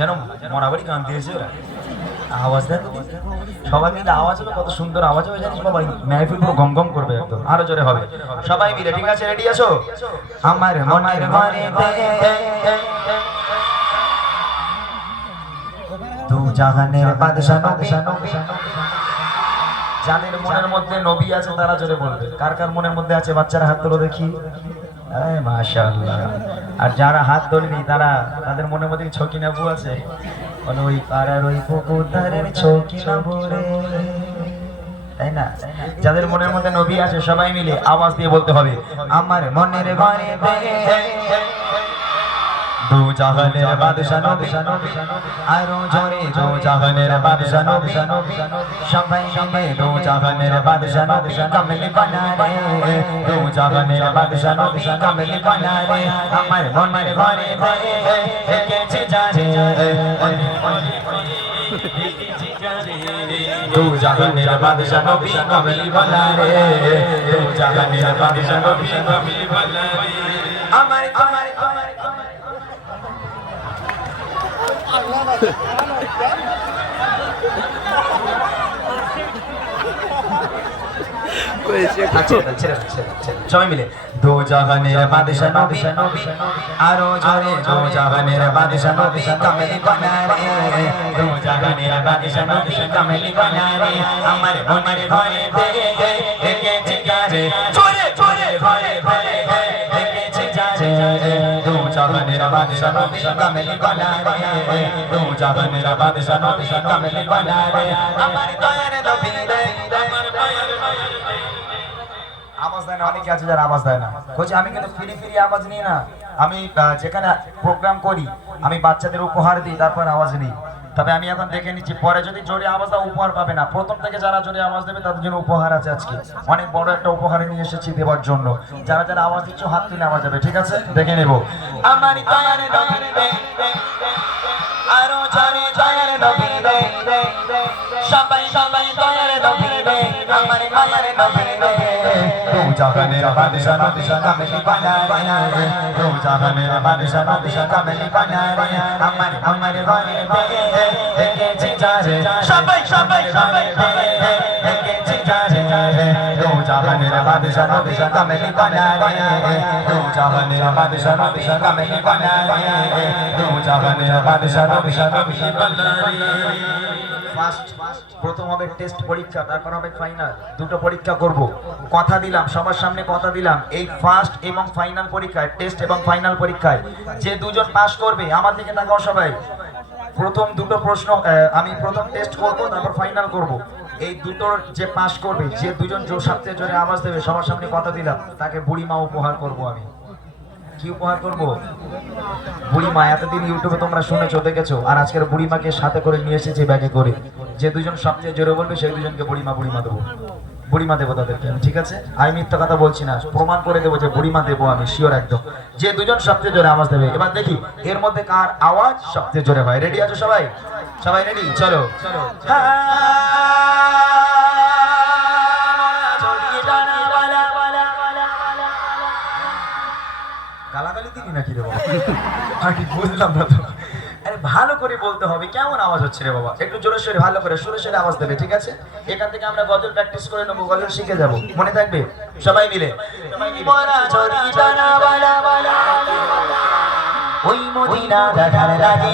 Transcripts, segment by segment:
যেন মরাবাড়ি গান দিয়েছে ওরা। আওয়াজ দেন সবাই মিলে, আওয়াজ হবে কত সুন্দর আওয়াজ হবে জানিস বাবা, মেহফিল পুরো গম গম করবে একদম, আরো জোরে হবে সবাই মিলে। ঠিক আছে, রেডি আছো? আমার মনের ঘরে দু জাহানের বাদশা নবী, যাদের মনের মধ্যে নবী আছে তারা জোরে বলবে। কার কার মনের মধ্যে আছে বাচ্চারা হাত তোলো দেখি। মাশাআল্লাহ। আর যারা হাত তোলেনি তারা, তাদের মনের মধ্যে ছকি নাবু আছে, ওই পাড়ার ওই পুকুর ধারের ছকি নাবু রে, তাই না? যাদের মনের মধ্যে নবী আছে সবাই মিলে আওয়াজ দিয়ে বলতে হবে, আমার মনের ঘরে দু জাহানের বাদশা নবী, আরো জোরে দু জাহানের বাদশা নবী, সবাই মিলে দু জাহানের বাদশা নবী কামলি বানা রে, দু জাহানের বাদশা নবী কামলি বানা রে, আমার মনের ঘরে দেখেছে জানে দু জাহানের বাদশা নবী কামলি বানা রে, দু জাহানের বাদশা নবী কামলি বানা রে, আমার আমার সবাই মিলে দু জাহানের বাদশা নবী, আরো জোরে দু জাহানের বাদশা নবী কামলি বানা রে, দু জাহানের বাদশা নবী কামলি বানা রে, আমার মনের ঘরে দেখেছি যারে, জোরে জোরে ঘরে ঘরে দেখেছি যারে, দু জাহানের বাদশা নবী কামলি বানা রে, দু জাহানের বাদশা নবী কামলি বানা রে, আমার দয়ার নবী রে, আমার দয়ার আওয়াজ দেয় না, অনেকে আছে যারা আওয়াজ দেয় না। বলছি আমি কিন্তু ফিরি ফিরি আওয়াজ নিই না, আমি যেখানে প্রোগ্রাম করি আমি বাচ্চাদের উপহার দিই, তারপর আওয়াজ নিই। তবে আমি এখন দেখে নিচ্ছি, পরে যদি জোরে আওয়াজ দাও উপহার পাবে না, প্রথম থেকে যারা জোরে আওয়াজ দেবে তাদের জন্য উপহার আছে। আজকে অনেক বড় একটা উপহার নিয়ে এসেছি দেওয়ার জন্য। যারা যারা আওয়াজ দিচ্ছ হাত তুলে আওয়াজ যাবে, ঠিক আছে? দেখে নেব। আমার দয়ার নবী রে, আরো জোরে দয়ার নবী রে, সবাই সবাই দয়ার নবী রে, আমার মায়ের নবী রে, দু জাহানের বাদশা নবী কামলি বানা রে, দু জাহানের বাদশা নবী কামলি বানা রে, আমার আমার ঘরে দেখেছি যারে, সবাই সবাই সবাই দেখেছি যারে, দু জাহানের বাদশা নবী কামলি বানা রে, দু জাহানের বাদশা নবী কামলি বানা রে, দু জাহানের বাদশা নবী বানা রে। ফার্স্ট প্রথম হবে টেস্ট পরীক্ষা, তারপর হবে ফাইনাল। দুটো পরীক্ষা করব, কথা দিলাম সবার সামনে, কথা দিলাম এই ফার্স্ট এবং ফাইনাল পরীক্ষায়, টেস্ট এবং ফাইনাল পরীক্ষায় যে দুজন পাস করবে, আমার দিকে তাকাও সবাই, প্রথম দুটো প্রশ্ন আমি প্রথম টেস্ট করব, তারপর ফাইনাল করব। এই দুটোর যে পাস করবে, যে দুজন সবচেয়ে জোরে আওয়াজ দেবে, সবার সামনে কথা দিলাম, তাকে বুড়িমা উপহার করব। আমি কি উপহার করব? বুড়িমা। এতদিন ইউটিউবে তোমরা শুনেছো দেখেছো, আর আজকের বুড়িমাকে সাথে করে নিয়ে এসেছি ব্যাগে করে। যে দুজন সবচেয়ে জোরে বলবে সেই দুজনকে বুড়িমা বুড়িমা দেবো, বুড়িমা দেবো তাদেরকে আমি, ঠিক আছে? আমি মিথ্যা কথা বলছি না, প্রমাণ করে দেবো যে বুড়িমা দেবো আমি, শিওর একদম। যে দুজন সবচেয়ে জোরে আওয়াজ দেবে, এবার দেখি এর মধ্যে কার আওয়াজ সবচেয়ে জোরে হয়। রেডি আছো সবাই? সবাই রেডি? চলো। গালাগালি দিবি নাকি রে বাবা? আমি বুঝলাম না তো। আরে ভালো করে বলতে হবে, কেমন আওয়াজ হচ্ছে রে বাবা? একটু জোরে সোরে, ভালো করে সুরে সুরে আওয়াজ দেবে, ঠিক আছে? এখান থেকে আমরা গজল প্র্যাকটিস করে নেবো, গজল শিখে যাবো, মনে থাকবে? সবাই মিলে ওই মদিনা দেখার লাগে,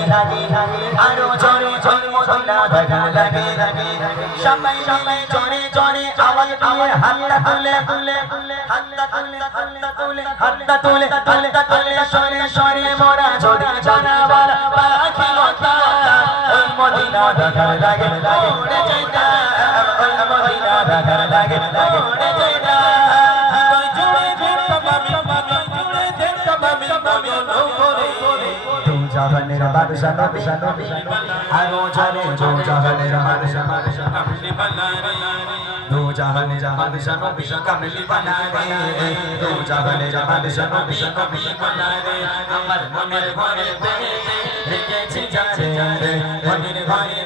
আরো জোরে জোরে মদিনা দেখার লাগে, সবাই মিলে জোরে জোরে আওয়াজ দিয়ে হাতটা তুলে তুলে হাতটা তুলে হাতটা তুলে হাতটা তুলে হাতটা তুলে সরে সরে মোরা যদি জানাওয়ালা পাখি লতা, ওই মদিনা দেখার লাগে, ওরে যাইতা, ওই মদিনা দেখার লাগে, ওরে যাইতা, তুই জুড়ে দেখতা মামি মামি, জুড়ে দেখতা মামি মামি করে দু জাহানের বাদশা নবী, আরো জোরে দু জাহানের বাদশা কামলি বানা রে, দু জাহানের বাদশা নবী কামলি বানা রে, দু জাহানের বাদশা নবী কামলি বানা রে, আমার মনের ঘরে দেখেছি যারে, মনের ঘরে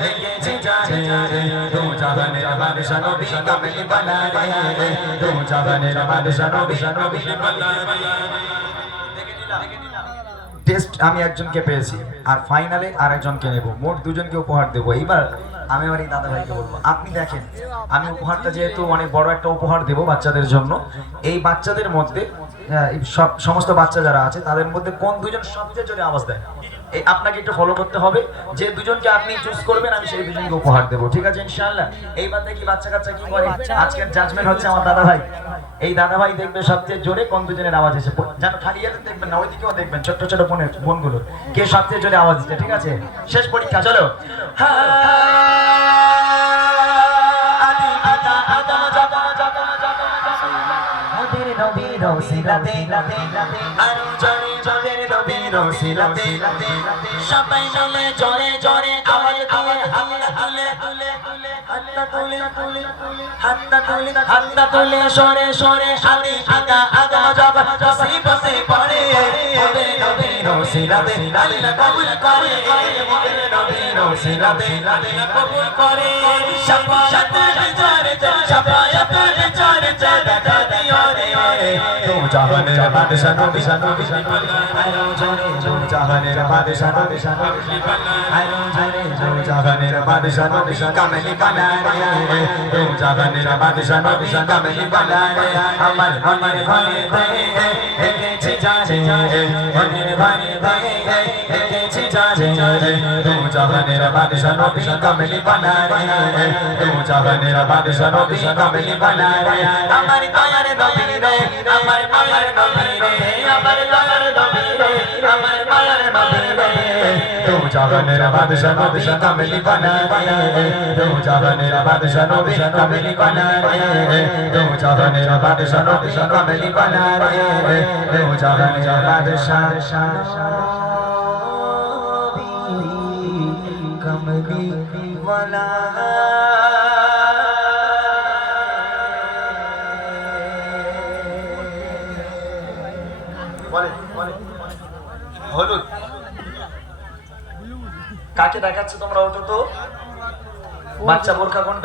দেখেছি যারে, দু জাহানের বাদশা নবী কামলি বানা রে, দু জাহানের বাদশা নবী বানা রে। টেস্ট আমি একজনকে পেয়েছি, আর ফাইনালে আরেকজনকে নেব, মোট দুজনকে উপহার দেবো। এইবার আমি আমার এই দাদা ভাইকে বলবো, আপনি দেখেন আমি উপহারটা যেহেতু অনেক বড় একটা উপহার দেবো বাচ্চাদের জন্য, এই বাচ্চাদের মধ্যে এই সমস্ত বাচ্চা যারা আছে তাদের মধ্যে কোন দুজন সবচেয়ে জোরে আওয়াজ দেয়, এই আপনাকে একটু ফলো করতে হবে। যে দুজনকে আপনি চুজ করবেন আমি সেই দুজনকে উপহার দেবো, ঠিক আছে ইনশাআল্লাহ। এইবার দেখি বাচ্চা কাচ্চা কি করে। আজকের জাজমেন্ট হচ্ছে আমার দাদা ভাই। এই দাদা ভাই দেখবে সবচেয়ে জোরে কোন দুজনের আওয়াজ এসে, যেন খালি এতে দেখবেন না, ওইদিকেও দেখবেন ছোট ছোট বোনগুলো কে সবচেয়ে জোরে আওয়াজ দিচ্ছে, ঠিক আছে? শেষ পরীক্ষা, চলো। সবাই মিলে জোরে জোরে আওয়াজ হাতটা তুলে সরে সরে আদি পিতা আদম জব মুসিবতে পড়ে ওদের নবীর ওসিলাতে আল্লাহ কবুল করে, ওদের নবীর ওসিলাতে আল্লাহ কবুল করে। শাফায়াতের বিচারে শাফায়াতের বিচারে দেখা দিও রে তো জাহানের বাদশা নবী আরো জোরে জোরে জাহানের বাদশা নবী আরো জোরে জোরে জাহানের বাদশা নবী কামলি বানা রে তো জাহানের বাদশা নবী কামলি বানা রে। আমার মনের ঘরে দেখেছি জানে মনের ঘরে দেখেছি জানে তো জাহানের বাদশা নবী কামলি বানা রে তো জাহানের বাদশা নবী কামলি বানা রে। আমার দয়ার নবী রে আমার মায়ের নবী রে আমার দয়ার নবী রে আমার মায়ের নবী রে তো জাহানের বাদশা নবী কামলি বানা রে তো জাহানের বাদশা নবী কামলি বানা রে তো জাহানের বাদশা নবী কামলি বানা রে তো জাহানের বাদশা কমলি বানা। হলুদ কাকে দেখাচ্ছে তোমরা? ওঠো তো, বাচ্চা বোরকা কোনটা?